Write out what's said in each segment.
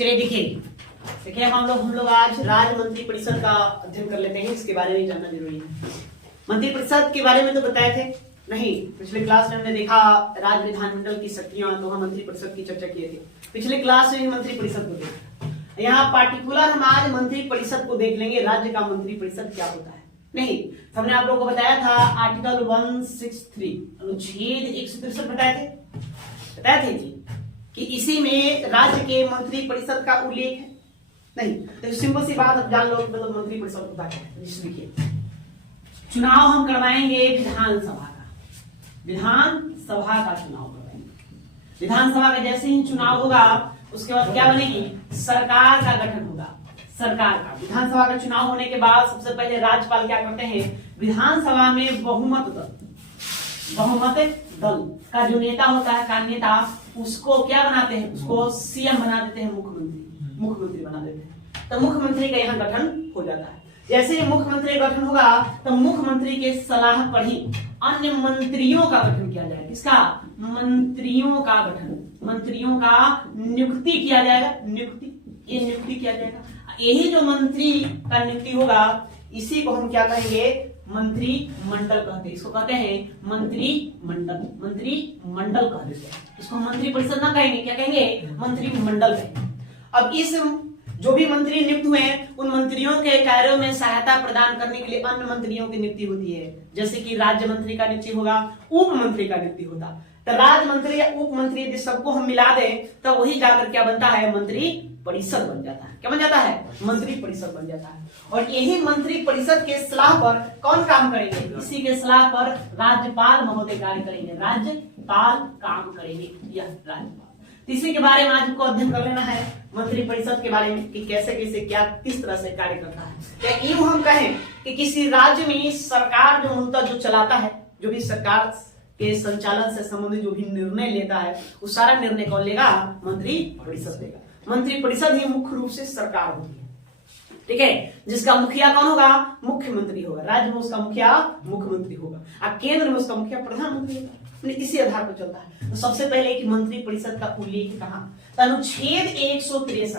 चलिए देखिए हम लोग आज राज्य मंत्री परिषद का अध्ययन कर लेते हैं। इसके बारे में जानना जरूरी है। मंत्री परिषद के बारे में तो बताए थे नहीं, पिछले क्लास में हमने देखा राज्य विधानमंडल की शक्तियां, तो हम मंत्री परिषद की चर्चा किए थे पिछले क्लास में। मंत्री परिषद को देखा, यहाँ पार्टिकुलर हम आज मंत्री परिषद को देख लेंगे। राज्य का मंत्री परिषद क्या होता है नहीं, हमने आप लोगों को बताया था आर्टिकल 163 अनुच्छेद 163 बताए थे जी कि इसी में राज्य के मंत्री परिषद का उल्लेख है नहीं। तो सिंपल सी बात आप जान लो, मतलब मंत्री परिषद होता है। देखिए, चुनाव हम करवाएंगे विधानसभा का चुनाव करवाएंगे। विधानसभा का जैसे ही चुनाव होगा उसके बाद क्या बनेगी, सरकार का गठन होगा। सरकार का विधानसभा का चुनाव होने के बाद सबसे पहले राज्यपाल क्या करते हैं, विधानसभा में बहुमत दल का जो नेता होता है, कार्यनेता, उसको क्या बनाते हैं, उसको सीएम बना देते हैं, मुख्यमंत्री बना देते हैं। तो मुख्यमंत्री का यहाँ गठन हो जाता है। जैसे ही मुख्यमंत्री गठन होगा तो मुख्यमंत्री के सलाह पर ही अन्य मंत्रियों का गठन किया जाएगा। किसका, मंत्रियों का गठन, मंत्रियों का नियुक्ति किया जाएगा। नियुक्ति किया जाएगा। यही जो मंत्री का नियुक्ति होगा इसी को हम क्या कहेंगे, मंत्रिमंडल कहते हैं। इसको कहते हैं मंत्रिमंडल कह देते हैं। इसको मंत्री परिषद ना कहेंगे, क्या कहेंगे, मंत्रिमंडल कहेंगे। अब इस जो भी मंत्री नियुक्त हुए हैं उन मंत्रियों के कार्यों में सहायता प्रदान करने के लिए अन्य मंत्रियों की नियुक्ति होती है। जैसे कि राज्य मंत्री का नियुक्ति होगा, उप मंत्री का नियुक्ति होता। तो राज्य मंत्री या उप मंत्री यदि सबको हम मिला दें तो वही जाकर क्या बनता है, मंत्री परिषद बन जाता है। क्या बन जाता है, मंत्री परिषद बन जाता है। और यही मंत्री परिषद के सलाह पर कौन काम करेंगे, इसी के सलाह पर राज्यपाल महोदय कार्य करेंगे। राज्यपाल काम करेंगे, यह राज्यपाल। इसी के बारे में आज हमको अध्ययन कर लेना है, मंत्री परिषद के बारे में कि कैसे कैसे क्या किस तरह से कार्य करता है। क्या यूं हम कहें कि किसी राज्य में सरकार जो मूलतः जो चलाता है, जो भी सरकार के संचालन से संबंधित जो भी निर्णय लेता है, वो सारा निर्णय कौन लेगा, मंत्री परिषद लेगा। मंत्री परिषद ही मुख्य रूप से सरकार होती है, ठीक है, जिसका मुखिया कौन होगा, मुख्यमंत्री होगा। राज्य में उसका मुखिया मुख्यमंत्री होगा और केंद्र में उसका मुखिया प्रधानमंत्री होगा। इसी आधार पर चलता है। तो सबसे पहले कि मंत्री परिषद का उल्लेख कहां, तो अनुच्छेद 163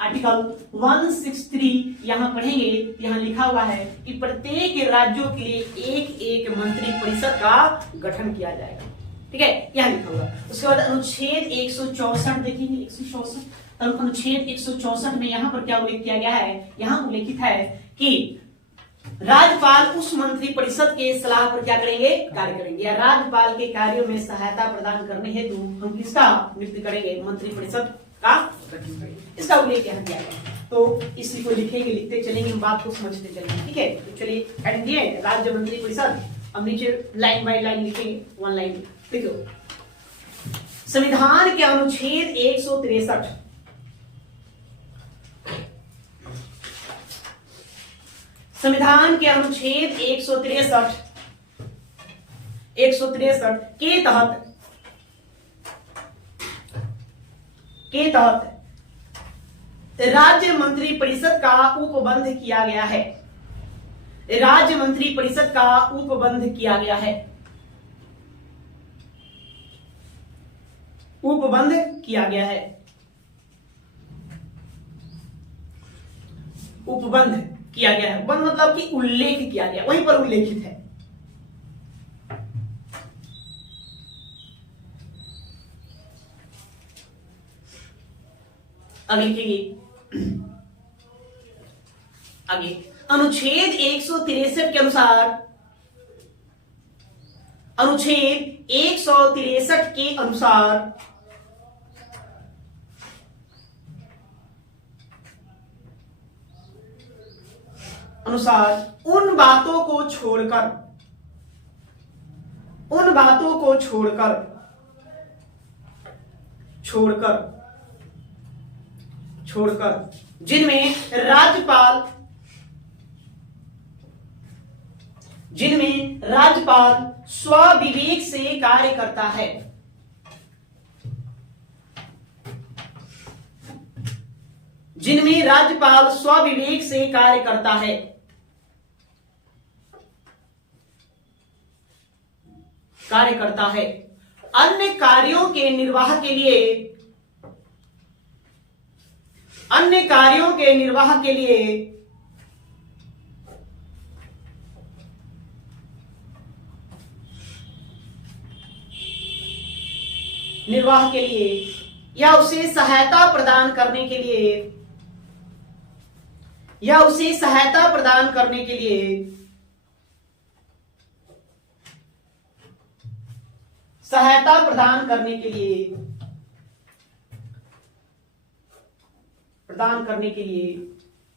आर्टिकल 163 यहाँ पढ़ेंगे। यहाँ लिखा हुआ है कि प्रत्येक राज्यों के लिए एक एक मंत्री परिषद का गठन किया जाएगा, ठीक है, यहाँ लिखा हुआ। उसके बाद अनुच्छेद 164 देखेंगे, 164 अनुच्छेद 164 में यहाँ पर क्या उल्लेख किया गया है, यहाँ उल्लेखित है कि राज्यपाल उस मंत्री परिषद के सलाह पर क्या करेंगे, कार्य करेंगे, या राज्यपाल के कार्यों में सहायता प्रदान करने हेतु हम किसका नियुक्ति करेंगे, मंत्री परिषद का गठन करेंगे। इसका उल्लेख यहाँ किया गया। तो इसी को लिखेंगे, लिखते चलेंगे, बात को समझते चलेंगे, ठीक है। तो चलिए हेडिंग दिए राज्य मंत्री परिषद, अब नीचे लाइन बाय लाइन लिखेंगे, वन लाइन देखो। संविधान के अनुच्छेद 163 संविधान के अनुच्छेद 163 के तहत राज्य मंत्री परिषद का उपबंध किया गया है। राज्य मंत्री परिषद का उपबंध किया गया है, उपबंध किया गया है, उपबंध किया गया है। उपबंध मतलब कि उल्लेख किया गया, वहीं पर उल्लेखित है। अब लिखेंगे आगे, अनुच्छेद 163 के अनुसार, अनुच्छेद 163 के अनुसार उन बातों को छोड़कर जिनमें राज्यपाल स्वविवेक से कार्य करता है, जिनमें राज्यपाल स्वविवेक से कार्य करता है, अन्य कार्यों के निर्वाह के लिए अन्य कार्यों के निर्वाह के लिए या उसे सहायता प्रदान करने के लिए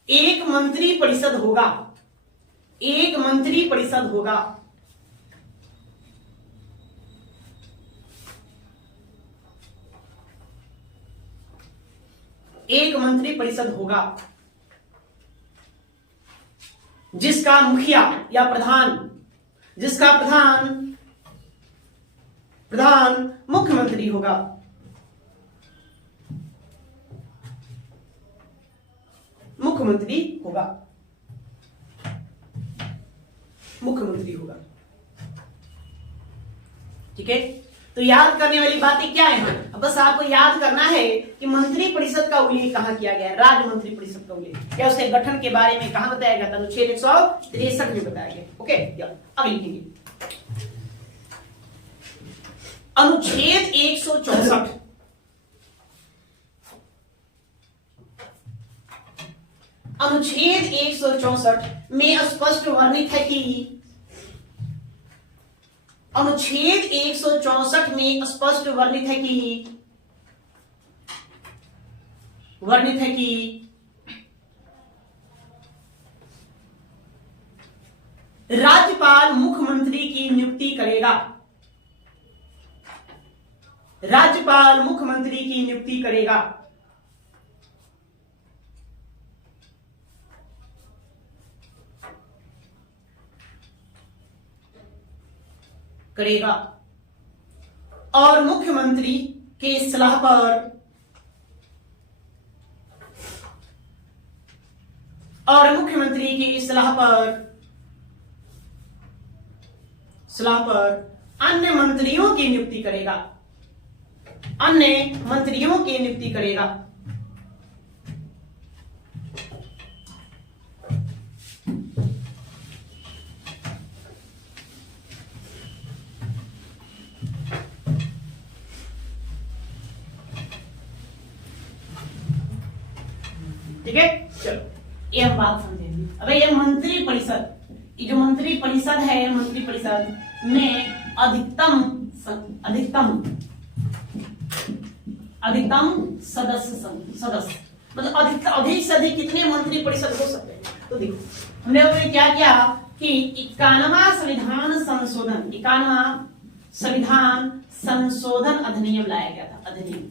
एक मंत्री परिषद होगा। एक मंत्री परिषद होगा। एक मंत्री परिषद होगा जिसका मुखिया या प्रधान मुख्यमंत्री होगा। मुख्यमंत्री होगा। ठीक है, तो याद करने वाली बातें क्या है? अब बस आपको याद करना है कि मंत्री परिषद का उल्लेख कहां किया गया है। राज्य मंत्री परिषद का उल्लेख क्या उसके गठन के बारे में कहां बताया गया था? अनुच्छेद 163 में बताया गया। ओके, अब लिखेंगे अनुच्छेद 164। अनुच्छेद 164 में स्पष्ट वर्णित है कि अनुच्छेद 164 में स्पष्ट वर्णित है कि राज्यपाल मुख्यमंत्री की नियुक्ति करेगा। राज्यपाल मुख्यमंत्री की नियुक्ति करेगा और मुख्यमंत्री के सलाह पर अन्य मंत्रियों की नियुक्ति करेगा। ठीक है, चलो ये हम बात समझेंगे। अब ये मंत्री परिषद, ये जो मंत्री परिषद है, मंत्री परिषद में अधिकतम सदस्य मतलब अधिक से अधिक कितने मंत्री परिषद हो सकते हैं? तो देखो हमने क्या किया कि 51वां संविधान संशोधन अधिनियम लाया गया था। अधिनियम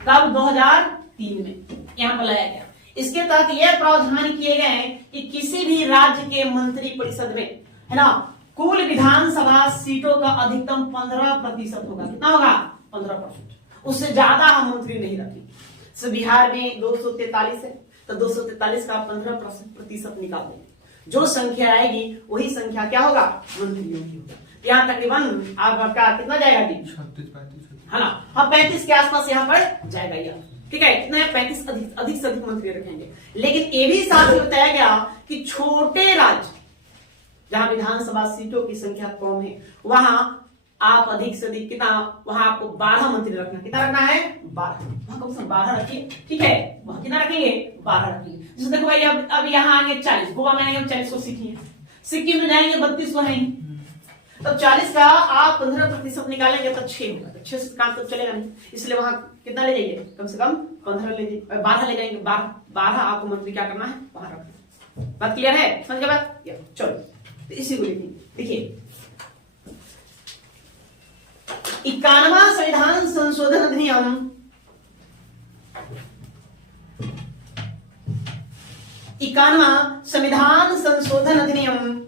कब? 2003 में यहाँ पर लाया गया। इसके तहत यह प्रावधान किए गए हैं कि किसी भी राज्य के मंत्री परिषद में, है ना, कुल विधानसभा सीटों का अधिकतम 15% होगा। कितना होगा? 15%। उससे ज्यादा हम मंत्री नहीं रखेंगे। तो बिहार में 243 है, तो 243 का 15% निकाल देंगे। जो संख्या आएगी वही संख्या क्या होगा? मंत्रियों की होगा। यहाँ तकरीबन आपका कितना जाएगा? 36-35 है ना? हाँ, 35 के आसपास यहाँ पर जाएगा यह। ठीक है, कितना है? 35 अधिक से अधिक मंत्री रखेंगे। लेकिन ये भी साथ में बताया गया कि छोटे राज्य जहां विधानसभा सीटों की संख्या कम है वहां आप अधिक से अधिक कितना, वहां आपको 12 मंत्री रखना। कितना रखना है? 12। वहां कम से कम 12 रखिए। ठीक है, वहां कितना रखेंगे? 12 रखेंगे। जैसे देखो भाई, अब यहाँ आएंगे 40, गोवा में आएंगे 40 को सीट है, सिक्किम में जाएंगे 32 को है, तब 40 का आप 15% निकालेंगे तो 6 होगा। तो 6 से काम तो चलेगा नहीं, इसलिए वहां कितना ले जाइए? कम से कम 15 ले जाइए, 12 ले जाएंगे। 12 आपको मंत्री क्या करना है? वहां रखना। बात क्लियर है? समझ गए बात? चलो, तो इसी को देखिए 51वां संविधान संशोधन अधिनियम 51वां संविधान संशोधन अधिनियम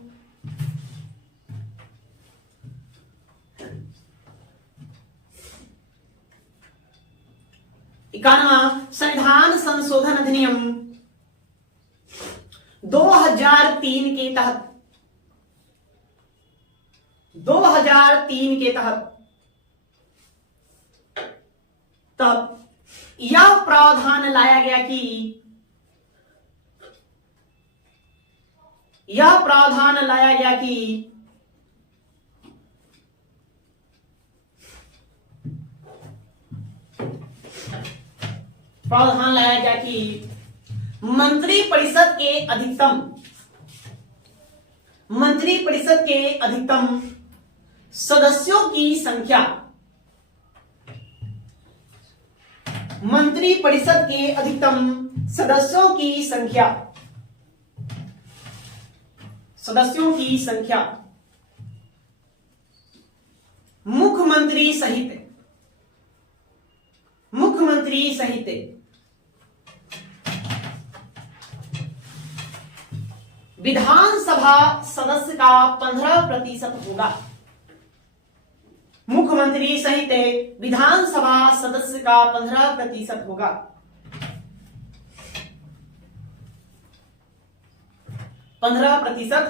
51वां संविधान संशोधन अधिनियम 2003 के तहत 2003 के तहत तब यह प्रावधान लाया गया कि यह प्रावधान लाया गया कि मंत्री परिषद के अधिकतम सदस्यों की संख्या, मंत्री परिषद के अधिकतम सदस्यों की संख्या मुख्यमंत्री सहित विधानसभा सदस्य का 15% होगा। मुख्यमंत्री सहित विधानसभा सदस्य का 15% होगा। 15%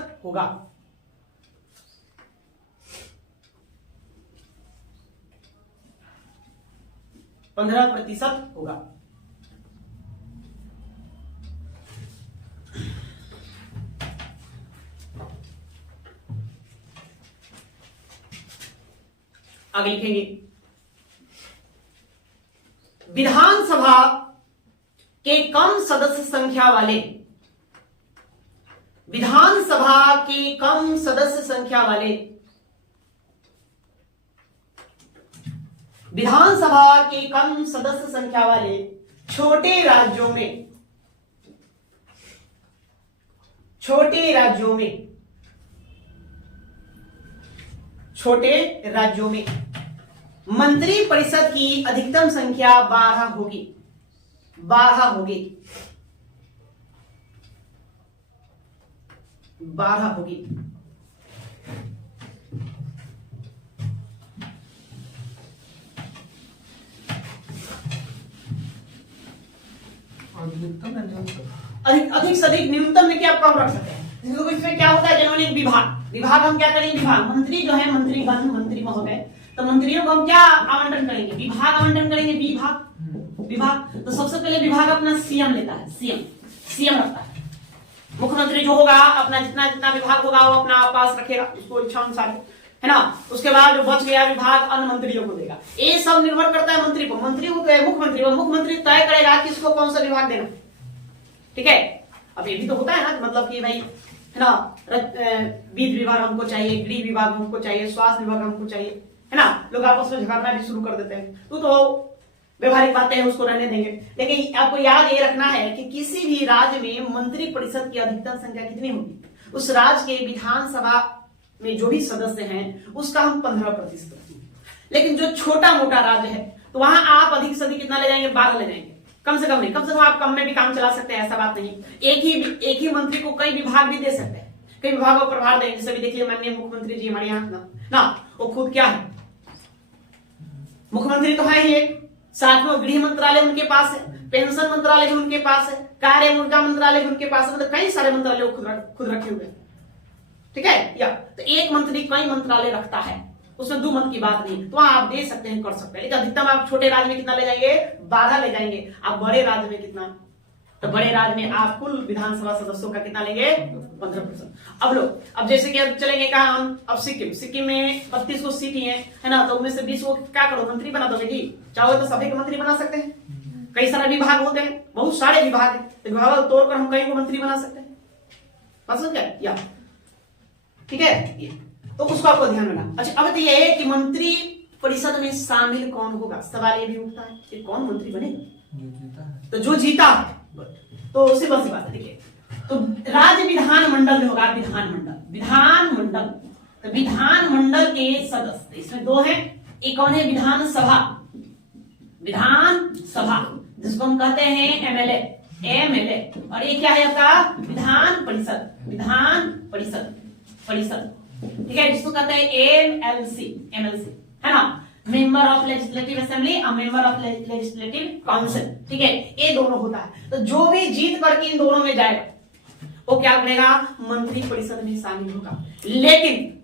होगा। आगे लिखेंगे, विधानसभा के कम सदस्य संख्या वाले, विधानसभा के कम सदस्य संख्या वाले, विधानसभा के कम सदस्य संख्या वाले छोटे राज्यों में, छोटे राज्यों में मंत्री परिषद की अधिकतम संख्या 12 होगी। 12 होगी। अधिक से अधिक न्यूनतम में क्या कम रख सकते हैं। इसमें क्या होता है, जनरली विभाग हम क्या करेंगे, विभाग मंत्री जो है, मंत्री महोदय, तो मंत्रियों को हम क्या आवंटन करेंगे, विभाग आवंटन करेंगे। विभाग तो सबसे पहले विभाग अपना सीएम लेता है, सीएम रखता है। मुख्यमंत्री जो होगा अपना जितना विभाग होगा वो अपना पास रखेगा, उसको इच्छा अनुसार, है ना। उसके बाद जो बच गया विभाग अन्य मंत्रियों को देगा। ये सब निर्भर करता है मंत्री को मुख्यमंत्री तय करेगा किसको कौन सा विभाग देना। ठीक है, अब ये भी तो होता है ना, मतलब कि भाई, है ना, वित्त विभाग हमको चाहिए, गृह विभाग हमको चाहिए, स्वास्थ्य विभाग हमको चाहिए, है ना। लोग आपस में झगड़ना भी शुरू कर देते हैं। तो व्यवहारिक बातें हैं, उसको रहने देंगे। लेकिन आपको याद ये रखना है कि किसी भी राज्य में मंत्री परिषद की अधिकतम संख्या कितनी होगी, उस राज्य के विधानसभा में जो भी सदस्य हैं उसका हम 15% रखेंगे। लेकिन जो छोटा मोटा राज्य है तो वहां आप अधिक से अधिक कितना ले जाएंगे, 12 ले जाएंगे। कम से कम नहीं, कम से कम आप कम में भी काम चला सकते हैं, ऐसा बात नहीं। एक ही मंत्री को कई विभाग भी दे सकते हैं, कई विभागों को प्रभार देंगे। जैसे भी देखिए माननीय मुख्यमंत्री जी हमारे यहाँ ना, वो खुद क्या है, मुख्यमंत्री तो है ही एक, साथ में गृह मंत्रालय उनके पास है, पेंशन मंत्रालय भी उनके पास है, कार्य ऊर्जा मंत्रालय भी उनके पास है, मतलब कई सारे मंत्रालय खुद रखे हुए हैं। ठीक है, या तो एक मंत्री कई मंत्रालय रखता है, उसमें दो मत की बात नहीं। तो आप दे सकते हैं, कर सकते हैं। लेकिन अधिकतम आप छोटे राज्य में कितना ले जाएंगे, 12 ले जाएंगे। आप बड़े राज्य में कितना, तो बड़े राज्य में आप कुल विधानसभा सदस्यों का कितना लेंगे, 15%। अब जैसे कि अब चलेंगे कहा हम, अब सिक्किम में 32 को सीट ही है ना, तो उनमें से 20 को क्या करो, मंत्री बना दोगे जी। चाहो तो सभी को मंत्री बना सकते हैं। कई सारे विभाग होते हैं, बहुत सारे विभाग है, विभाग तोड़कर हम कई को मंत्री बना सकते हैं। समझ गए या, ठीक है, ये तो उसको आपको ध्यान रखना। अच्छा, अब तो ये है कि मंत्री परिषद में शामिल कौन होगा, सवाल ये भी उठता है कि कौन मंत्री बनेगा, तो जो जीता है, तो सिंपल सी बात है। देखिए, तो राज्य विधानमंडल में होगा, विधानमंडल, तो विधानमंडल के सदस्य इसमें दो हैं। एक कौन है, विधानसभा, जिसको हम कहते हैं एमएलए, और ये क्या है आपका, विधान परिषद, ठीक है, जिसको कहते हैं एमएलसी, है ना, मेंबर ऑफ लेजिस्लेटिव असेंबली और मेंबर ऑफ लेजिस्लेटिव काउंसिल। ठीक है, ये दोनों होता है। तो जो भी जीत करके इन दोनों में जाएगा वो क्या करेगा, मंत्री परिषद में शामिल होगा। लेकिन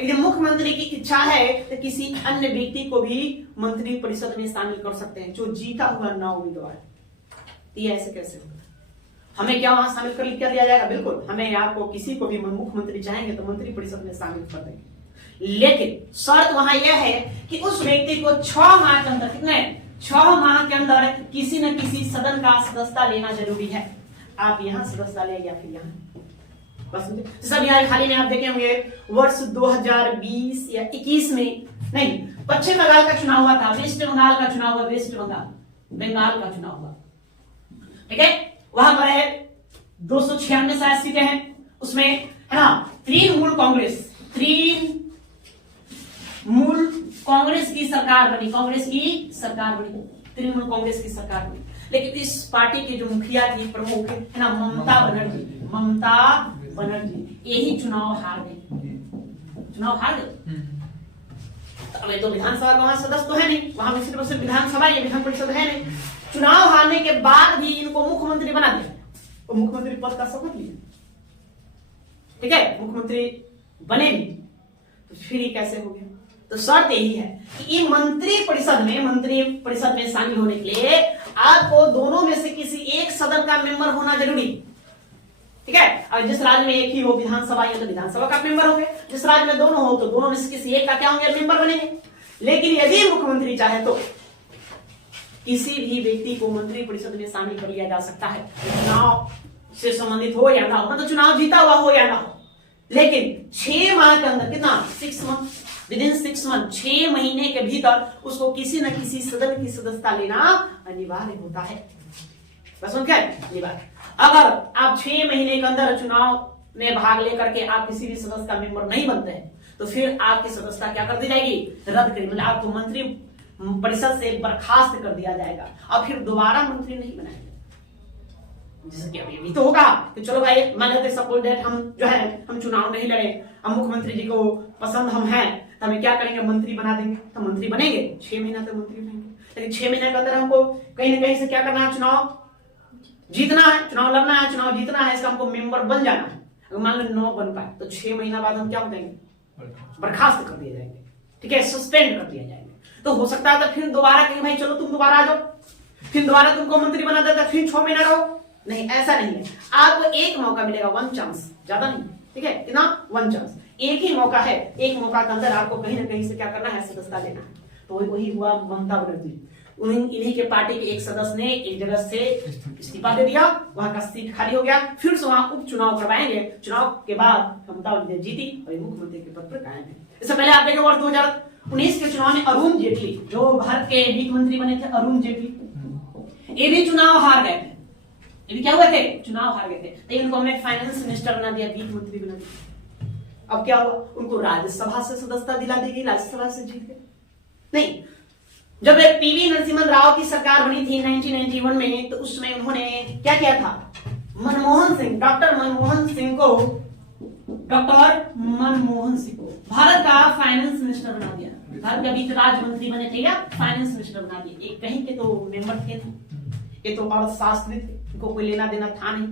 यदि मुख्यमंत्री की इच्छा है तो किसी अन्य व्यक्ति को भी मंत्री परिषद में शामिल कर सकते हैं जो जीता हुआ ना उम्मीदवार। ये ऐसे कैसे होगा, हमें क्या वहां शामिल कर दिया जाएगा? बिल्कुल, हमें आपको किसी को भी मुख्यमंत्री चाहेंगे तो मंत्री परिषद में शामिल कर देंगे, लेकिन शर्त वहां यह है कि उस व्यक्ति को 6 माह के अंदर, कितने 6 माह के अंदर किसी न किसी सदन का सदस्यता लेना जरूरी है। आप यहाँ सदस्यता लेंगे या फिर यहाँ, बस सब यहाँ खाली में आप देखे होंगे वर्ष 2020 या 21 में, नहीं, पश्चिम बंगाल का चुनाव हुआ था, वेस्ट बंगाल का चुनाव हुआ, वेस्ट बंगाल का चुनाव हुआ, ठीक है। वहां पर है 296 शायद सीटें हैं, उसमें है ना तृणमूल कांग्रेस की सरकार बनी, तृणमूल कांग्रेस की सरकार बनी। लेकिन इस पार्टी की जो मुखिया थी, प्रमुख है ना, ममता बनर्जी, यही चुनाव हार गई। अब तो विधानसभा का वहां सदस्य तो है नहीं, वहां सिर्फ विधानसभा या विधान परिषद है नहीं। चुनाव हारने के बाद भी इनको मुख्यमंत्री बना दिया, तो मुख्यमंत्री पद का शपथ लिया, ठीक है, मुख्यमंत्री बने भी, तो फिर ये कैसे हो गया? तो शर्त यही है कि मंत्री परिषद में शामिल होने के लिए आपको दोनों में से किसी एक सदन का मेंबर होना जरूरी, ठीक है। और जिस राज्य में एक ही हो विधानसभा, या तो विधानसभा का मेंबर होंगे, जिस राज्य में दोनों हो तो दोनों में से किसी एक का क्या होंगे? मेंबर बनेंगे। लेकिन यदि मुख्यमंत्री चाहे तो किसी भी व्यक्ति को मंत्री परिषद में शामिल कर लिया जा सकता है, चुनाव से संबंधित हो या ना हो, मतलब चुनाव जीता हुआ हो या ना हो, लेकिन 6 माह के अंदर, कितना 6 मंथ, विदिन 6 मंथ, 6 महीने के भीतर उसको किसी न किसी सदन की सदस्यता लेना अनिवार्य होता है। बस क्या अनिवार्य। अगर आप 6 महीने के अंदर चुनाव में भाग लेकर के आप किसी भी सदस्य का मेंबर नहीं बनते हैं, तो फिर आपकी सदस्यता क्या कर दी जाएगी? रद्द कर, मतलब आपको मंत्री परिषद से बर्खास्त कर दिया जाएगा और फिर दोबारा मंत्री नहीं बनाएंगे। जैसे कि अभी तो होगा कि चलो भाई, मान लेते सपोज दैट हम जो है हम चुनाव नहीं लड़े, हम मुख्यमंत्री जी को पसंद हम हैं, तो हमें क्या करेंगे? मंत्री बना देंगे, तो मंत्री बनेंगे, 6 महीना तक मंत्री रहेंगे। लेकिन 6 महीने के अंदर हमको कहीं ना कहीं से क्या करना है? चुनाव जीतना है, चुनाव लड़ना है, चुनाव जीतना है, इसका हमको मेंबर बन जाना है। अगर मान लो 9 बन पाए तो 6 महीना बाद हम क्या हो जाएंगे? बर्खास्त कर दिए जाएंगे, ठीक है, सस्पेंड कर दिया जाएंगे। तो हो सकता है तो फिर दोबारा कहीं भाई चलो तुम दोबारा आ जाओ, फिर दोबारा तुमको मंत्री बना देता, फिर 6 महीना रहो। नहीं, ऐसा नहीं है। आपको एक मौका मिलेगा, 1 चांस, ज्यादा नहीं, ठीक है, कितना 1 चांस, एक ही मौका है। एक मौका के अंदर आपको कहीं ना कहीं से क्या करना है? सदस्यता लेना है। तो वही हुआ ममता बनर्जी, इन्हीं के पार्टी के एक सदस्य ने एक जगह से इस्तीफा दे दिया, वहां का सीट खाली हो गया, फिर से वहां उपचुनाव करवाएंगे। चुनाव के बाद ममता बनर्जी जीती और मुख्यमंत्री के पद पर कायम है। इससे पहले आप देखें वर्ष 2019 के चुनाव में अरुण जेटली, जो भारत के वित्त मंत्री बने थे, अरुण जेटली, ये भी चुनाव हार गए थे। ये भी क्या हुए थे? चुनाव हार गए थे। लेकिन उनको हमने फाइनेंस मिनिस्टर बना दिया, वित्त मंत्री बना दिया। अब क्या हुआ? उनको राज्यसभा से सदस्यता दिला दी गई, राज्यसभा से जीत गए। नहीं, जब पीवी नरसिम्हा राव की सरकार बनी थी 1991 में, तो उसमें उन्होंने क्या किया था? डॉक्टर मनमोहन सिंह को भारत का फाइनेंस मिनिस्टर बना दिया। भारत के वित्त राज्य मंत्री बने थे या फाइनेंस मिनिस्टर बना दिए। एक कहीं के तो मेंबर थे, ये तो अर्थशास्त्री थे, इनको कोई लेना देना था नहीं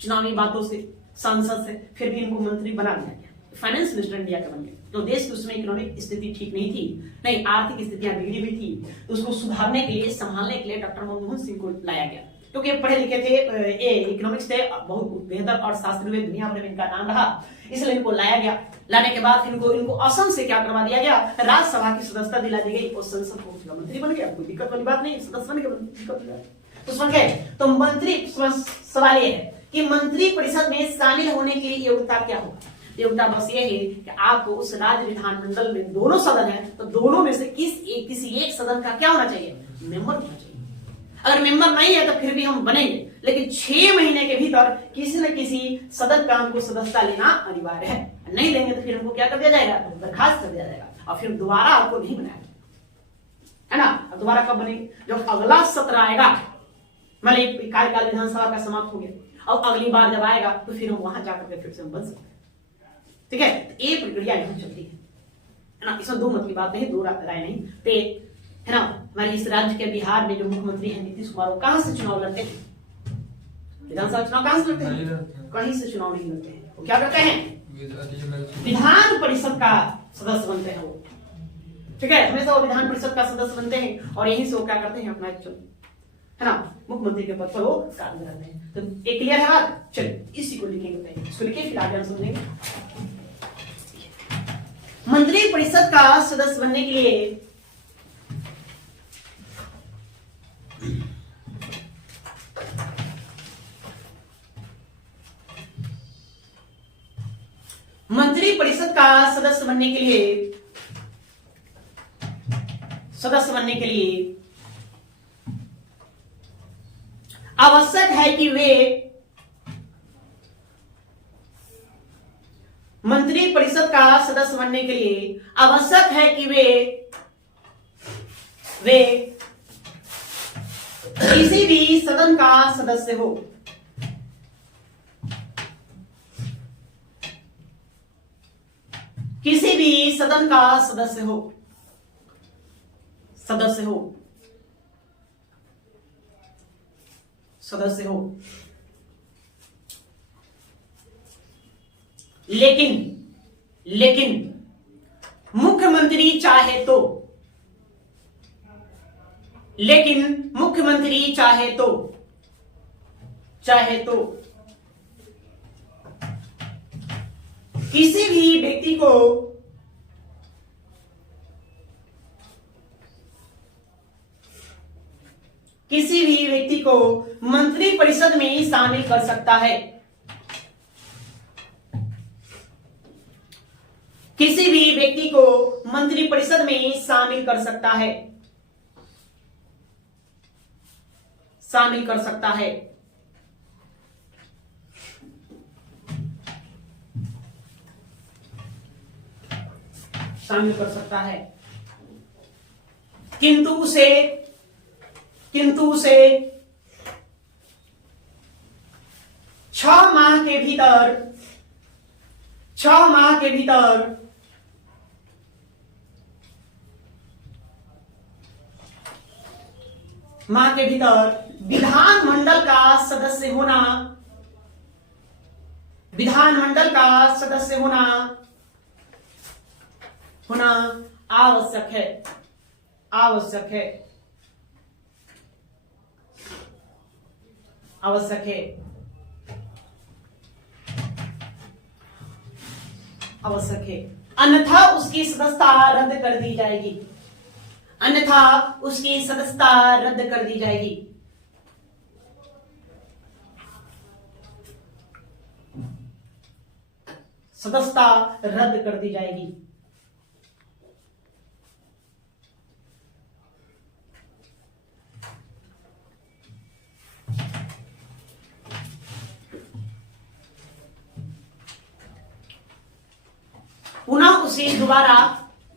चुनावी बातों से, संसद से, फिर भी इनको मंत्री बना दिया गया, फाइनेंस मिनिस्टर इंडिया का बन गया। तो देश की उसमें इकोनॉमिक स्थिति ठीक नहीं थी, नहीं, आर्थिक स्थितियां बिगड़ी हुई थी, तो उसको सुधारने के लिए, संभालने के लिए डॉक्टर मनमोहन सिंह को लाया गया, क्योंकि पढ़े लिखे थे, ये इकोनॉमिक्स थे, बहुत बेहतर अर्थशास्त्री हुए, दुनिया भर में इनका नाम रहा, इसलिए इनको लाया गया। लाने के बाद इनको असम से क्या करवा दिया गया? राज्यसभा की सदस्यता दिला दी गई और संसद को मंत्री बन गया। कोई दिक्कत वाली बात नहीं, सदस्य बन गए, तो समझ गए। तो मंत्री, सवाल ये है कि मंत्री परिषद में शामिल होने के लिए योग्यता क्या होगा? योग्यता बस ये है कि आपको उस राज्य विधानमंडल में दोनों सदन है, तो दोनों में से किसी एक सदन का क्या होना चाहिए? मेंबर होना चाहिए। अगर मेंबर नहीं है तो फिर भी हम बनेंगे, लेकिन 6 महीने के भीतर किसी न किसी सदन का हमको सदस्यता लेना अनिवार्य है। नहीं लेंगे तो फिर हमको क्या कर दिया जाएगा? बर्खास्त कर दिया जाएगा और फिर दोबारा आपको नहीं बनाया, है ना। अब दोबारा कब बनेंगे? जब अगला सत्र आएगा, मतलब कार्यकाल विधानसभा का समाप्त हो गया, और अगली बार जब आएगा तो फिर हम वहां जाकर के फिर से हम बन सकते हैं, ठीक है। तो ये प्रक्रिया यहाँ चलती है ना, इसमें 2 मत की बात नहीं, 2 राय नहीं, है ना। हमारे इस राज्य के बिहार में जो मुख्यमंत्री हैं नीतीश कुमार, वो कहां से चुनाव लड़ते हैं? विधानसभा चुनाव कहां से लड़ते हैं? कहीं से चुनाव नहीं लड़ते हैं। वो क्या करते हैं? विधान परिषद का सदस्य बनते हैं वो, ठीक है। हमेशा वो विधान परिषद का सदस्य बनते हैं और यहीं से वो क्या करते हैं? अपना है ना, मुख्यमंत्री के पद पर वो कार्य करते हैं। तो एक क्लियर है बात। चलिए इसी को लिखेंगे पहले, इसको लिखिए फिर आगे हम समझेंगे। मंत्री परिषद का सदस्य बनने के लिए मंत्री परिषद का सदस्य बनने के लिए आवश्यक है कि वे मंत्री परिषद का सदस्य बनने के लिए आवश्यक है कि वे किसी भी सदन का सदस्य हो। किसी भी सदन का सदस्य हो लेकिन मुख्यमंत्री चाहे तो किसी भी व्यक्ति को मंत्री परिषद में शामिल कर सकता है। किसी भी व्यक्ति को मंत्री परिषद में शामिल कर सकता है। किंतु उसे 6 माह के भीतर विधानमंडल का सदस्य होना आवश्यक है। अन्यथा उसकी सदस्यता रद्द कर दी जाएगी। सदस्यता रद्द कर दी जाएगी। पुनः उसे दोबारा,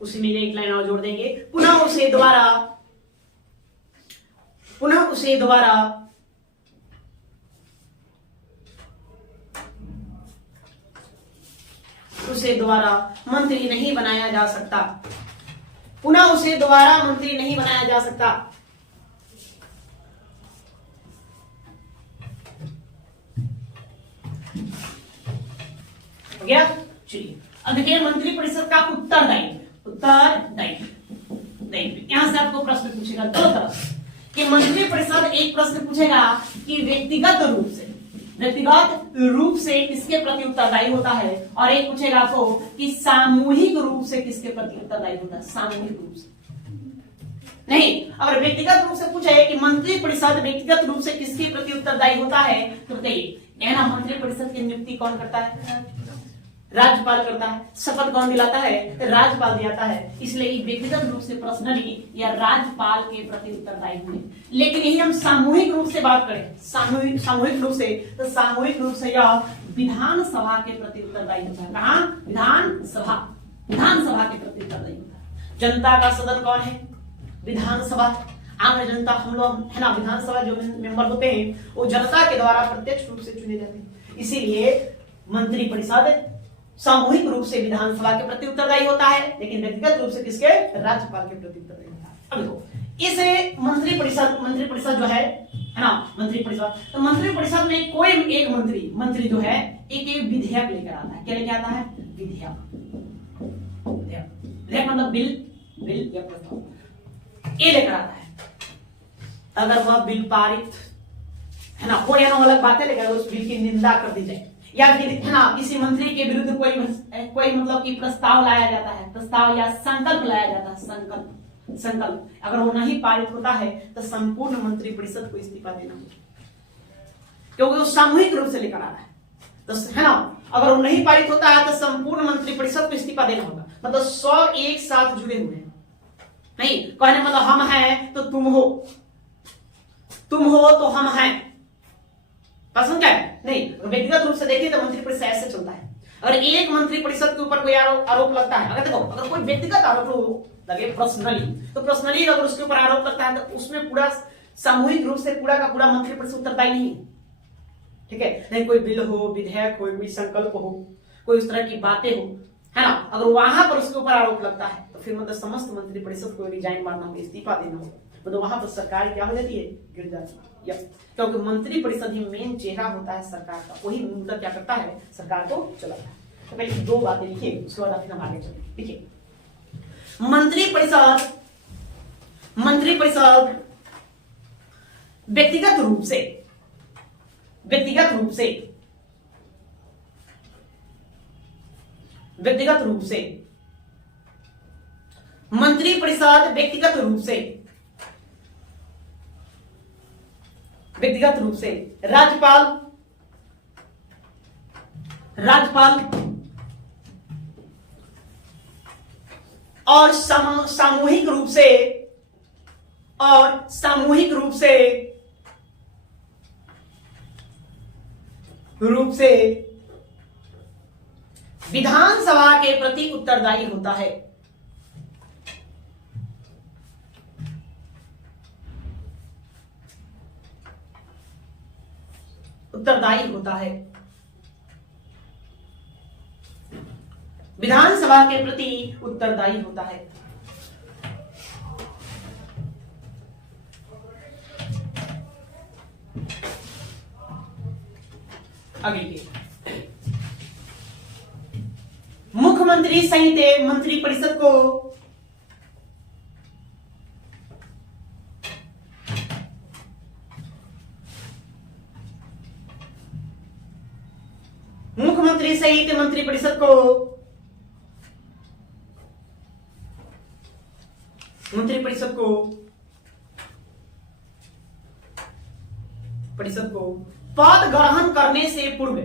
उसी में एक लाइन और जोड़ देंगे, पुनः उसे दोबारा मंत्री नहीं बनाया जा सकता। हो गया। चलिए अब देखिए मंत्री परिषद का उत्तरदायित्व। यहां से आपको प्रश्न पूछेगा दो तरह कि मंत्री परिषद एक प्रश्न पूछेगा कि व्यक्तिगत रूप से किसके प्रति उत्तरदायी होता है, और एक पूछेगा आपको कि सामूहिक रूप से किसके प्रति उत्तरदायी होता है। सामूहिक रूप से नहीं, अगर व्यक्तिगत रूप से पूछे कि मंत्री परिषद व्यक्तिगत रूप से किसके प्रति उत्तरदायी होता है तो बताइए ना, मंत्री परिषद की नियुक्ति कौन करता है? राज्यपाल करता है। शपथ कौन दिलाता है? राज्यपाल दिलाता है। इसलिए व्यक्तिगत रूप से पर्सनली या राज्यपाल के प्रति उत्तरदायी होंगे। लेकिन यही हम सामूहिक रूप से बात करें, सामूहिक रूप से, तो सामूहिक रूप से यह विधानसभा के प्रति उत्तरदायी होता है। कहां? विधानसभा के प्रति उत्तरदायी होता है। जनता का सदन कौन है? विधानसभा। आम जनता, हम लोग है ना, विधानसभा जो मेंबर होते हैं वो जनता के द्वारा प्रत्यक्ष रूप से चुने जाते हैं। इसीलिए मंत्री परिषद सामूहिक रूप से विधानसभा के प्रति उत्तरदायी होता है, लेकिन व्यक्तिगत रूप से किसके? राज्यपाल के प्रति उत्तरदायी होता है। अब देखो इसे मंत्री परिषद जो है ना, मंत्री परिषद में कोई एक मंत्री जो है एक विधेयक लेकर आता है। क्या लेकर आता है? विधेयक मतलब बिल या प्रस्ताव, ये लेकर आता है। अगर वह बिल पारित है ना हो या ना अलग बात है, लेकिन उस बिल की निंदा कर दी जाए या फिर है ना किसी मंत्री के विरुद्ध कोई मतलब कि प्रस्ताव लाया जाता है, प्रस्ताव या संकल्प लाया जाता है, संकल्प अगर वो नहीं पारित होता है तो संपूर्ण मंत्रिपरिषद को इस्तीफा देना होगा, क्योंकि वो सामूहिक रूप से लेकर आ रहा है। तो है ना, अगर वो नहीं पारित होता है तो संपूर्ण मंत्रिपरिषद को इस्तीफा देना होगा। मतलब 100 एक साथ जुड़े हुए हैं, नहीं कहने मतलब हम हैं तो तुम हो तो हम हैं, पसंद क्या है नहीं। व्यक्तिगत रूप से देखिए तो मंत्रिपरिषद ऐसे चलता है। अगर एक मंत्रिपरिषद के ऊपर कोई आरोप लगता है, अगर देखो अगर कोई व्यक्तिगत आरोप लगे पर्सनली, तो पर्सनली अगर उसके ऊपर आरोप लगता है तो उसमें पूरा सामूहिक रूप से पूरा का पूरा मंत्रिपरिषद उत्तरदायी नहीं है, ठीक है। नहीं कोई बिल हो, विधेयक हो, कोई संकल्प हो, कोई उस तरह की बातें हो, है ना, अगर वहां पर उसके ऊपर आरोप लगता है तो फिर मतलब समस्त मंत्रिपरिषद को रिजाइन मारना होगा, इस्तीफा देना होगा। मतलब वहां पर सरकार क्या हो जाती है, गिर जाती है। क्योंकि मंत्रिपरिषद ही मेन चेहरा होता है सरकार का, वही मतलब क्या करता है, सरकार को चलाता है। तो पहले दो बातें लिखिए, उसके बाद फिर हम आगे चलेंगे। देखिए मंत्रिपरिषद व्यक्तिगत रूप से मंत्रिपरिषद व्यक्तिगत रूप से राज्यपाल और सामूहिक रूप से विधानसभा के प्रति उत्तरदायी होता है। विधानसभा के प्रति उत्तरदायी होता है। आगे के मुख्यमंत्री सहित मंत्रिपरिषद को परिषद को पद ग्रहण करने से पूर्व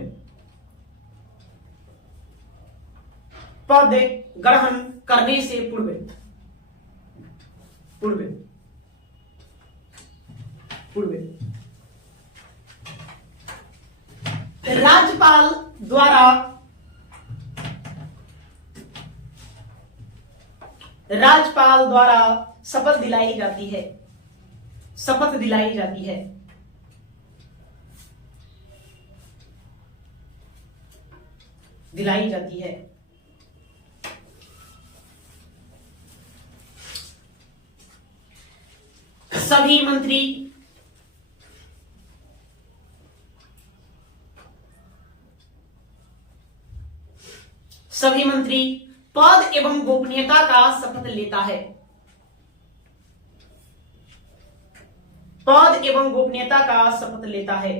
राज्यपाल द्वारा शपथ दिलाई जाती है। सभी मंत्री पद एवं गोपनीयता का शपथ लेता है।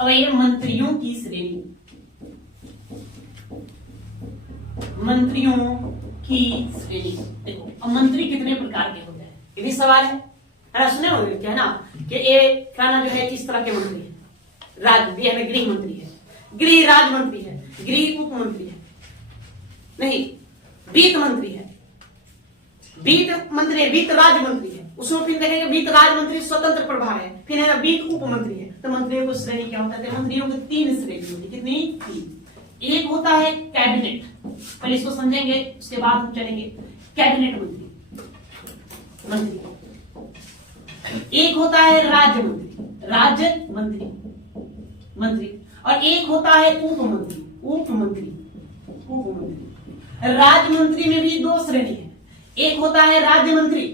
अब ये मंत्रियों की श्रेणी, देखो अब मंत्री कितने प्रकार के होते हैं, ये भी सवाल है ना, सुने होंगे क्या ना कि एक खाना जो है किस तरह के मंत्री है, गृह मंत्री है, गृह राज्य मंत्री है, गृह उप मंत्री है, नहीं वित्त मंत्री है, वित्त राज्य मंत्री है, उसमें फिर देखेंगे वित्त राज्य मंत्री स्वतंत्र प्रभार है, फिर है ना वित्त उप मंत्री है। तो मंत्रियों को श्रेणी क्या होता है, मंत्रियों की 3 श्रेणी होती है। कितनी? 3। एक होता है कैबिनेट, पहले इसको समझेंगे उसके बाद हम चलेंगे। कैबिनेट मंत्री, एक होता है राज्य मंत्री, और एक होता है उप मंत्री। उप मंत्री, उप मंत्री। राज्य मंत्री में भी दो श्रेणी है, एक होता है राज्य मंत्री,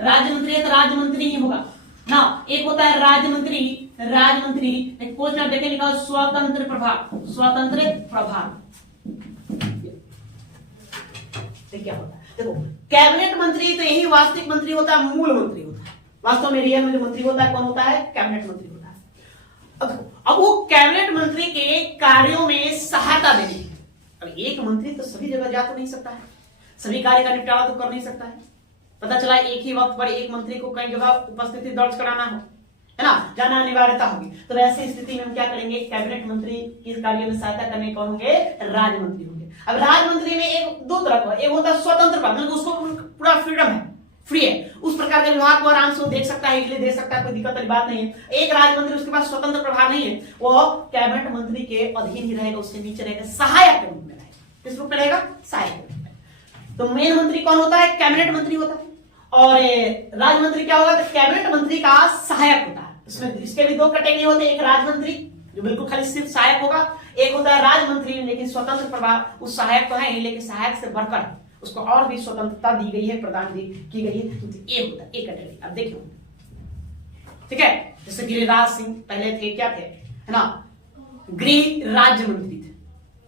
राज्य मंत्री है तो राज्य मंत्री ही होगा ना, एक होता है राज्य मंत्री, राज्य मंत्री एक क्वेश्चन आप देखें लिखा स्वतंत्र प्रभार, स्वतंत्र प्रभार। क्या होता है देखो, कैबिनेट मंत्री तो यही वास्तविक मंत्री होता है, मूल मंत्री होता है, वास्तव में रियल में जो मंत्री होता है कौन होता है, कैबिनेट मंत्री होता है। अब वो कैबिनेट मंत्री के कार्यों में सहायता देनी है। अब एक मंत्री तो सभी जगह जा तो नहीं सकता है, सभी कार्य का निपटारा तो कर नहीं सकता है। पता चला एक ही वक्त पर एक मंत्री को कई जगह उपस्थिति दर्ज कराना हो, है ना, जाना अनिवार्यता होगी, तो वैसी स्थिति में हम क्या करेंगे, कैबिनेट मंत्री के कार्य में सहायता करने कौन होंगे, राज्य मंत्री होंगे। अब राज्य मंत्री में एक दो तरह का, एक होता है स्वतंत्र प्रभार, मतलब उसको पूरा फ्रीडम है, फ्री है, उस प्रकार के विभाग को आराम से देख सकता है, इसलिए देख सकता है, कोई दिक्कत वाली बात नहीं है। एक राज्य मंत्री उसके पास स्वतंत्र प्रभार नहीं है, वो कैबिनेट मंत्री के अधीन ही रहेगा, उसके नीचे रहेगा, सहायक के रूप में रहेगा। किस रूप में रहेगा, सहायक के रूप में। तो मेन मंत्री कौन होता है, कैबिनेट मंत्री होता है, और राज्य मंत्री क्या होगा, तो कैबिनेट मंत्री का सहायक होता है। इसमें इसके भी दो कैटेगरी होते हैं, एक राज्य मंत्री जो बिल्कुल खाली सिर्फ सहायक होगा, एक होता है राज्य मंत्री लेकिन स्वतंत्र प्रभार, उस सहायक तो है लेकिन सहायक से बढ़कर उसको और भी स्वतंत्रता दी गई है, प्रदान की गई है, तो ये होता है एक कैटेगरी। अब देखिए, ठीक है, जैसे गिरिराज सिंह पहले थे, क्या थे, है ना, गृह राज्य मंत्री थे।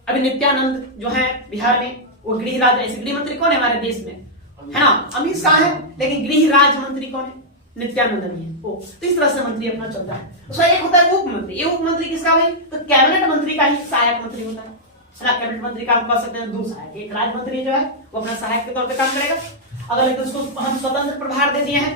अभी नित्यानंद जो है बिहार में, वो गृह राज्य, ऐसे गृह मंत्री कौन है हमारे देश में, है ना, अमित शाह है, लेकिन गृह राज्य मंत्री कौन है, नित्यानंद नहीं है वो। तो इस तरह से मंत्री अपना चलता है। उसका एक होता है उप मंत्री, ये उप मंत्री किसका भाई, तो कैबिनेट मंत्री का ही सहायक मंत्री होता है। कैबिनेट मंत्री काम कर सकते हैं दो सहायक, एक राज्य मंत्री जो है वो अपना सहायक के तौर पर काम करेगा, अगर लेकिन उसको हम स्वतंत्र प्रभार दे दिए हैं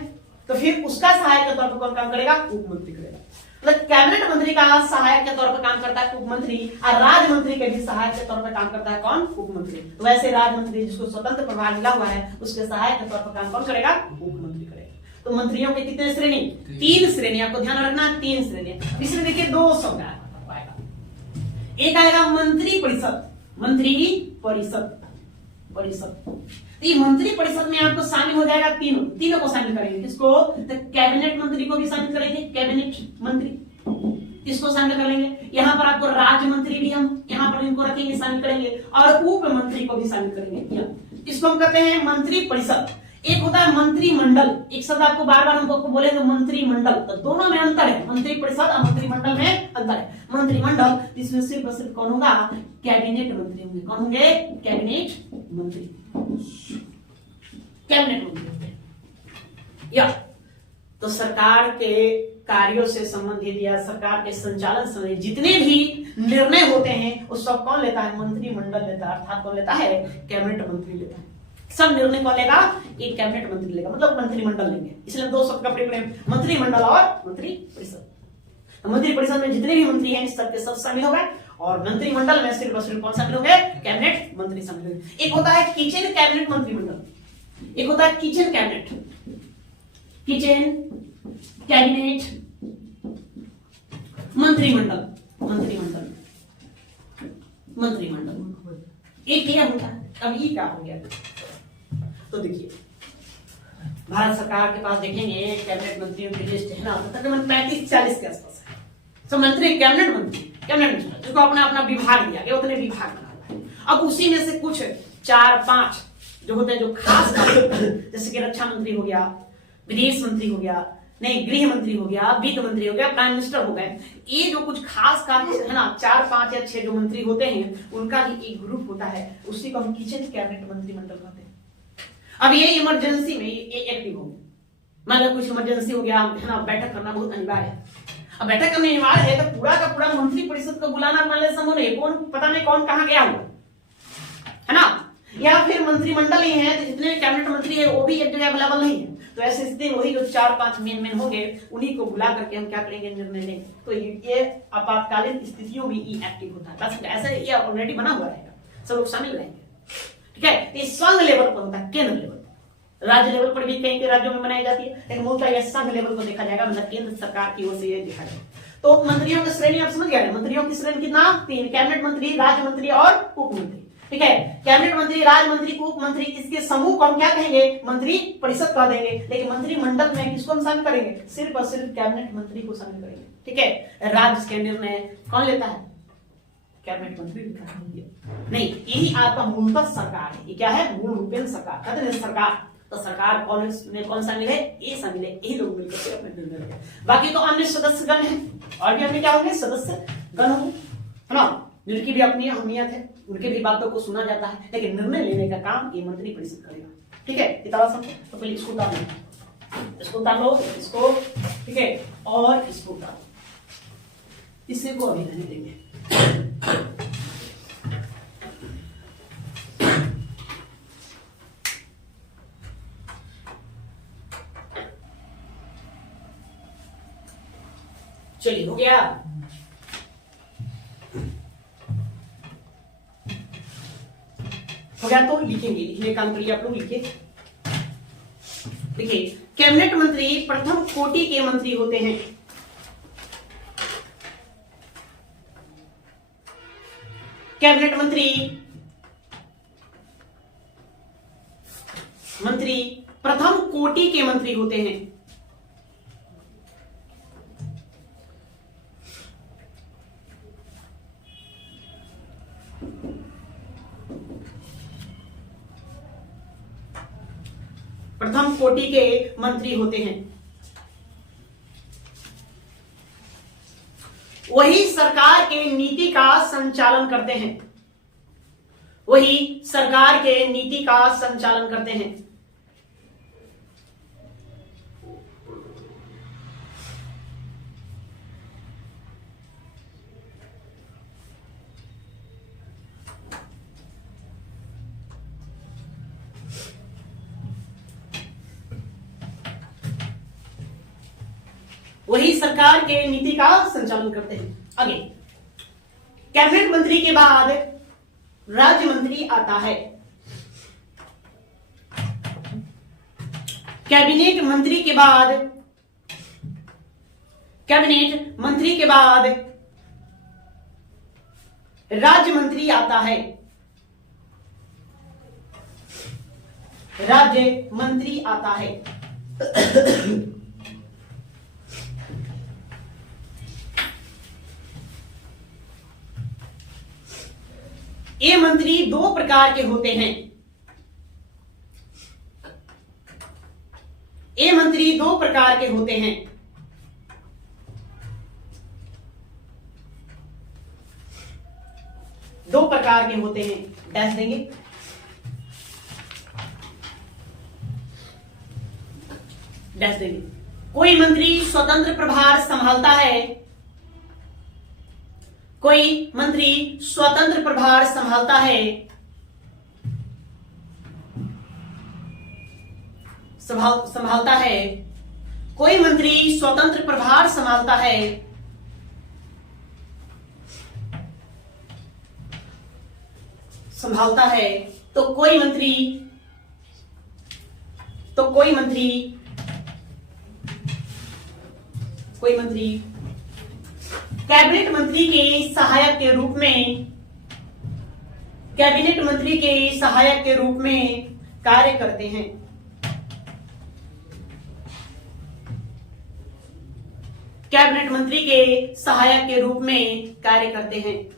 तो फिर उसका सहायक के तौर पर कौन काम करेगा, उप मंत्री करेगा। मतलब कैबिनेट मंत्री का सहायक के तौर पर काम करता है उप मंत्री, और राज्य मंत्री के भी सहायक के तौर पर काम करता है कौन, उप मंत्री। तो वैसे राज्य मंत्री जिसको स्वतंत्र प्रभार मिला हुआ है, उसके सहायक के तौर पर काम कौन करेगा, उप मंत्री करेगा। तो मंत्रियों के कितने श्रेणी, तीन श्रेणी, आपको ध्यान रखना, तीन श्रेणी। इसमें देखिए दो शब्द आएगा, एक आएगा मंत्री परिषद, मंत्री परिषद, परिषद। ये मंत्री परिषद में आपको शामिल हो जाएगा तीनों को शामिल करेंगे। किसको, तो कैबिनेट मंत्री को भी शामिल करेंगे, कैबिनेट मंत्री इसको शामिल कर लेंगे। यहाँ पर आपको राज्य मंत्री भी हम यहाँ पर इनको रखेंगे, शामिल करेंगे, और उप मंत्री को भी शामिल करेंगे। इसको हम कहते हैं मंत्री परिषद। एक होता है मंत्रिमंडल, एक शब्द आपको बार बार हमको बोले तो मंत्रिमंडल, तो दोनों में अंतर है, मंत्री परिषद और मंत्रिमंडल में अंतर है। मंत्रिमंडल इसमें सिर्फ सिर्फ कौन होगा, कैबिनेट मंत्री होंगे। कौन होंगे, कैबिनेट मंत्री, कैबिनेट मंत्री होंगे। या तो सरकार के कार्यों से संबंधित या सरकार के संचालन से जितने भी निर्णय होते हैं वो सब कौन लेता है, मंत्रिमंडल लेता है, अर्थात कौन लेता है, कैबिनेट मंत्री लेता है। सब निर्णय कौन लेगा, एक कैबिनेट मंत्री लेगा, मतलब मंत्रिमंडल लेंगे। इसलिए दो शब्द का प्रयोग, मंत्रिमंडल और मंत्री परिषद। मंत्री परिषद में जितने भी मंत्री हैं इस सबके सब शामिल हो गए, और मंत्रिमंडल में सिर्फ सिर्फ कौन शामिल होंगे, कैबिनेट मंत्री शामिल होंगे। एक होता है किचन कैबिनेट मंत्रिमंडल, एक होता है किचन कैबिनेट, किचन कैबिनेट मंत्रिमंडल, मंत्रिमंडल, मंत्रिमंडल एक क्या होता है। अब ये क्या हो गया, तो देखिए भारत सरकार के पास देखेंगे कैबिनेट मंत्रियों की लिस्ट है ना, तकरीबन 35-40 के आसपास है। सब मंत्री कैबिनेट मंत्री, कैबिनेट मंत्री जिसको अपना अपना विभाग दिया गया, उतने विभाग बना हुआ है। अब उसी में से कुछ 4-5 जो होते हैं जो खास जैसे कि रक्षा मंत्री हो गया, विदेश मंत्री हो गया, नहीं गृह मंत्री हो गया, वित्त मंत्री हो गया, प्राइम मिनिस्टर हो गए, ये जो कुछ खास है ना 4-5 या 6 जो मंत्री होते हैं उनका ही एक ग्रुप होता है, उसी को हम किचन कैबिनेट मंत्रिमंडल कहते हैं। अब ये इमरजेंसी में ये एक्टिव होंगे, मान लो कुछ इमरजेंसी हो गया है ना, बैठक करना बहुत अनिवार्य है। अब बैठक करना अनिवार्य है तो पूरा का पूरा मंत्री परिषद को बुलाना मान संभव नहीं, कौन पता नहीं कौन कहाँ गया हुआ है ना, या फिर मंत्रिमंडल ही है तो जितने कैबिनेट मंत्री है वो भी एक जगह अवेलेबल नहीं है, तो ऐसे स्थिति वही जो 4-5 मेन होंगे उन्हीं को बुला करके हम क्या करेंगे, निर्णय लेंगे। तो ये आपातकालीन स्थितियों में ही एक्टिव होता है, बस ऐसे ये ऑलरेडी बना हुआ रहेगा, सब लोग शामिल रहेंगे। ठीक है, ये संघ लेवल पर होता है, केंद्र लेवल, राज्य लेवल पर भी कई कई राज्यों में बनाई जाती है, लेकिन मूलतः यह संघ लेवल को देखा जाएगा, मतलब केंद्र सरकार की ओर से ये देखा जाएगा। तो मंत्रियों की श्रेणी आप समझ गए, मंत्रियों की श्रेणी कितना, 3, कैबिनेट मंत्री, राज्य मंत्री और उप मंत्री। ठीक है, कैबिनेट मंत्री, राज्य मंत्री, उप मंत्री, इसके समूह को हम क्या कहेंगे, मंत्री परिषद कह देंगे। लेकिन मंत्रिमंडल में किसको हम शामिल करेंगे, सिर्फ और सिर्फ कैबिनेट मंत्री को शामिल करेंगे। ठीक है, राज्य के निर्णय कौन लेता है, कैबिनेट मंत्री लिखा है नहीं, यही आपका मूलतः सरकार है। ये क्या है? मूल रूपेण सरकार, कहते हैं सरकार। तो सरकार कौन शामिल है? ये शामिल है, यही लोग मिलकर अपने निर्णय लेंगे। बाकी तो अन्य सदस्य गण है, और भी अन्य क्या होंगे? सदस्य गण होंगे, है ना, जिनकी भी अपनी अहमियत है, उनके भी बातों को सुना जाता है, लेकिन निर्णय लेने का काम ये मंत्री परिषद करेगा। ठीक है, इतना समझो। तो पहले इसको उतार लो, इसको उतार लो, इसको, ठीक है, और इसको उतार लो, इसे को अभी रहने देंगे। चलिए, हो गया। हो गया तो लिखेंगे, लिखने का काम करिए आप लोग, लिखिए। देखिए, कैबिनेट मंत्री प्रथम कोटि के मंत्री होते हैं। कैबिनेट मंत्री प्रथम कोटि के मंत्री होते हैं। प्रथम कोटि के मंत्री होते हैं। वही सरकार के नीति का संचालन करते हैं। वही सरकार के नीति का संचालन करते हैं। वही सरकार के नीति का संचालन करते हैं। आगे, कैबिनेट मंत्री के बाद राज्य मंत्री आता है। कैबिनेट मंत्री के बाद राज्य मंत्री आता है। राज्य मंत्री आता है। ये मंत्री दो प्रकार के होते हैं। ये मंत्री दो प्रकार के होते हैं। दो प्रकार के होते हैं, डैश देंगे। डैश देंगे। कोई मंत्री स्वतंत्र प्रभार संभालता है। कोई मंत्री स्वतंत्र प्रभार संभालता है। संभालता है। कोई मंत्री स्वतंत्र प्रभार संभालता है। संभालता है। तो कोई मंत्री कैबिनेट मंत्री के सहायक के रूप में कार्य करते हैं। कैबिनेट मंत्री के सहायक के रूप में कार्य करते हैं।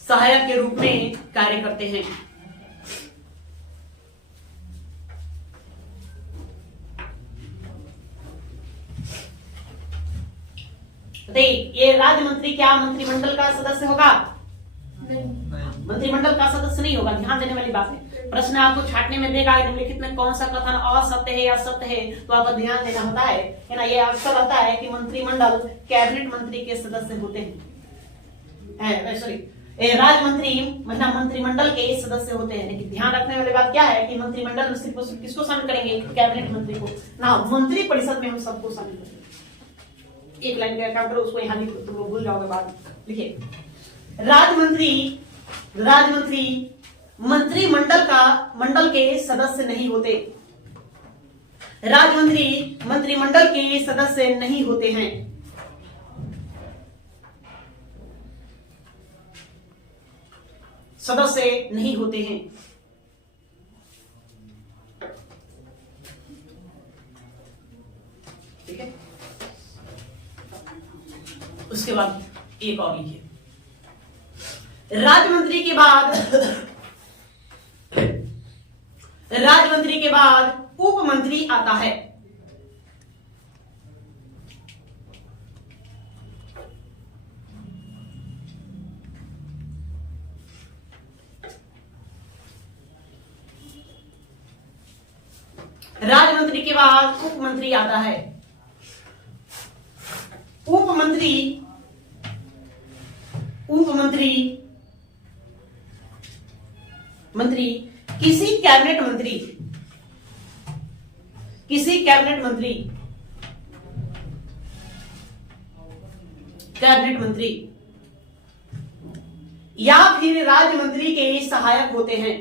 सहायक के रूप में कार्य करते हैं। ये राज्य मंत्री क्या मंत्रिमंडल का सदस्य होगा? नहीं, मंत्रिमंडल का सदस्य नहीं होगा। ध्यान देने वाली बात है। प्रश्न आपको छाटने में देगा निम्नलिखित में कौन सा कथन असत्य है या सत्य है, तो आपको ध्यान देना होता है ना। ये अक्सर रहता है कि मंत्रिमंडल कैबिनेट मंत्री के सदस्य होते हैं। सॉरी, राज्य मंत्री महिला मंत्रिमंडल के सदस्य होते हैं। लेकिन ध्यान रखने वाली बात क्या है कि मंत्रिमंडल में सिर्फ किसको शामिल करेंगे? कैबिनेट मंत्री को ना। मंत्री परिषद में हम सबको शामिल करेंगे। एक लाइन का काम करो, उसको यहां लिख, तुम लोग भूल जाओगे बाद। लिखिए, राजमंत्री मंत्रिमंडल के सदस्य नहीं होते। राजमंत्री मंत्रिमंडल के सदस्य नहीं होते हैं। सदस्य नहीं होते हैं। ठीक है, उसके बाद एक और लिखिए, राज्य मंत्री के बाद उप मंत्री आता है। राज्य मंत्री के बाद उप मंत्री आता है। उप मंत्री किसी कैबिनेट मंत्री या फिर राज्य मंत्री के सहायक होते हैं,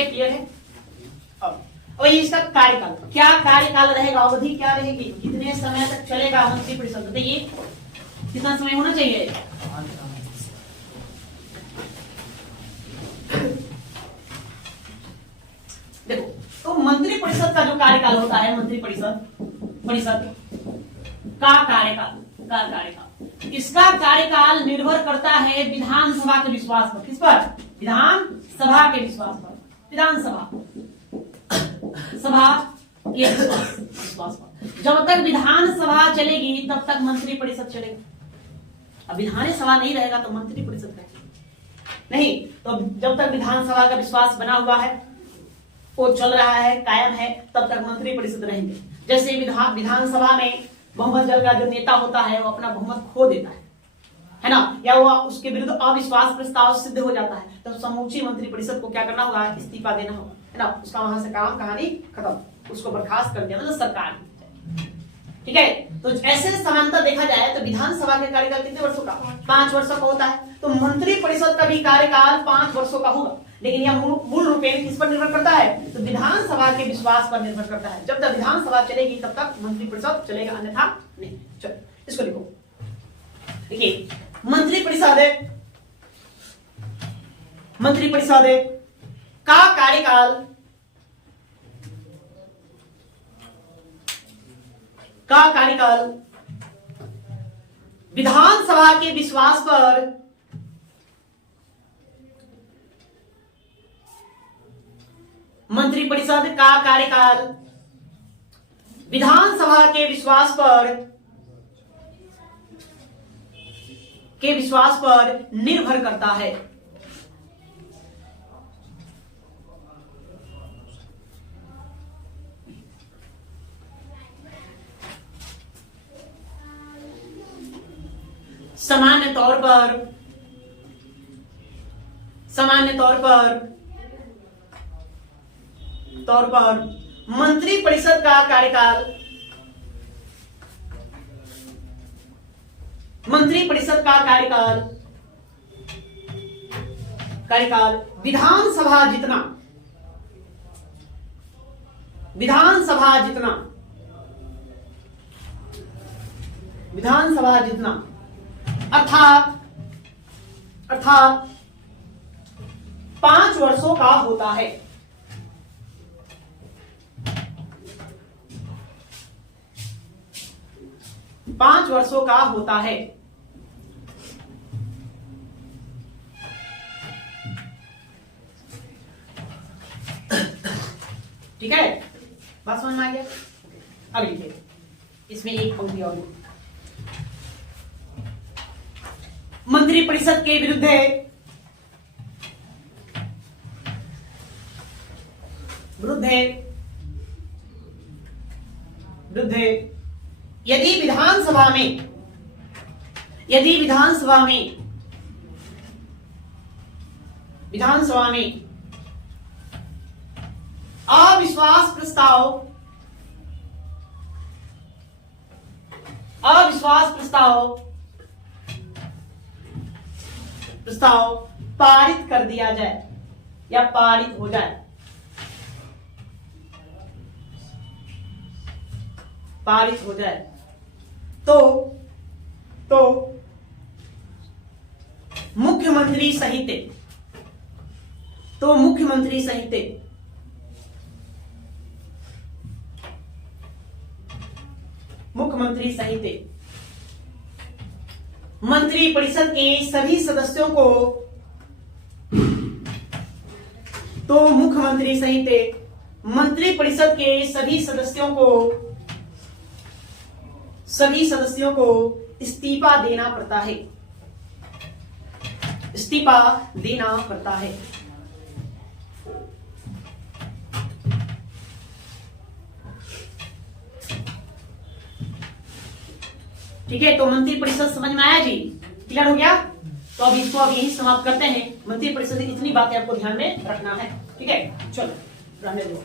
क्लियर है। अब इसका कार्यकाल, क्या कार्यकाल रहेगा, अवधि क्या रहेगी, कितने समय तक चलेगा मंत्रिपरिषद, बताइए कितना समय होना चाहिए। देखो, तो मंत्रिपरिषद का जो कार्यकाल होता है, मंत्रिपरिषद का कार्यकाल, इसका कार्यकाल निर्भर करता है विधानसभा के विश्वास पर। किस पर? विधानसभा के विश्वास पर। विधानसभा के विश्वास पर। जब तक विधानसभा चलेगी तब तक मंत्रिपरिषद चलेगा। अब विधानसभा नहीं रहेगा तो मंत्रिपरिषद नहीं। तो जब तक विधानसभा का विश्वास बना हुआ है, वो चल रहा है, कायम है, तब तक मंत्रिपरिषद रहेंगे। जैसे विधानसभा में बहुमत दल का जो नेता होता है वो अपना बहुमत खो देता है ना, या वो उसके विरुद्ध अविश्वास प्रस्ताव सिद्ध हो जाता है, तो समूची मंत्रिपरिषद को क्या करना होगा? इस्तीफा देना होगा, है ना। उसका वहां से काम कहानी खत्म, उसको बर्खास्त कर दिया, मतलब सरकार। ठीक है, तो ऐसे समानता देखा जाए तो विधानसभा के कार्यकाल कितने वर्षों का? 5 वर्षों का होता है। तो मंत्रिपरिषद का भी कार्यकाल 5 वर्षों का होगा, लेकिन यह मूल रूपेण किस पर निर्भर करता है? तो विधानसभा के विश्वास पर निर्भर करता है। जब तक विधानसभा चलेगी तब तक मंत्रिपरिषद चलेगा, अन्यथा नहीं। चलो इसको लिखो। देखिए, मंत्रिपरिषद का कार्यकाल विधानसभा के विश्वास पर मंत्रिपरिषद का कार्यकाल विधानसभा के विश्वास पर निर्भर करता है। सामान्य तौर पर मंत्रिपरिषद का कार्यकाल विधानसभा जितना अर्थात 5 वर्षों का होता है। ठीक है, बात समझ में आ गया। अब लिखिए, इसमें एक पंक्ति और, मंत्रिपरिषद के विरुद्ध यदि विधानसभा में अविश्वास प्रस्ताव पारित कर दिया जाए या पारित हो जाए, पारित हो जाए तो मुख्यमंत्री सहित मंत्रिपरिषद के सभी सदस्यों को मुख्यमंत्री सहित मंत्रिपरिषद के सभी सदस्यों को इस्तीफा देना पड़ता है। ठीक है, तो मंत्रिपरिषद समझ में आया जी? क्लियर हो गया? तो अब इसको अब यही समाप्त करते हैं। मंत्रिपरिषद की इतनी बातें आपको ध्यान में रखना है। ठीक है, चलो रहने दो।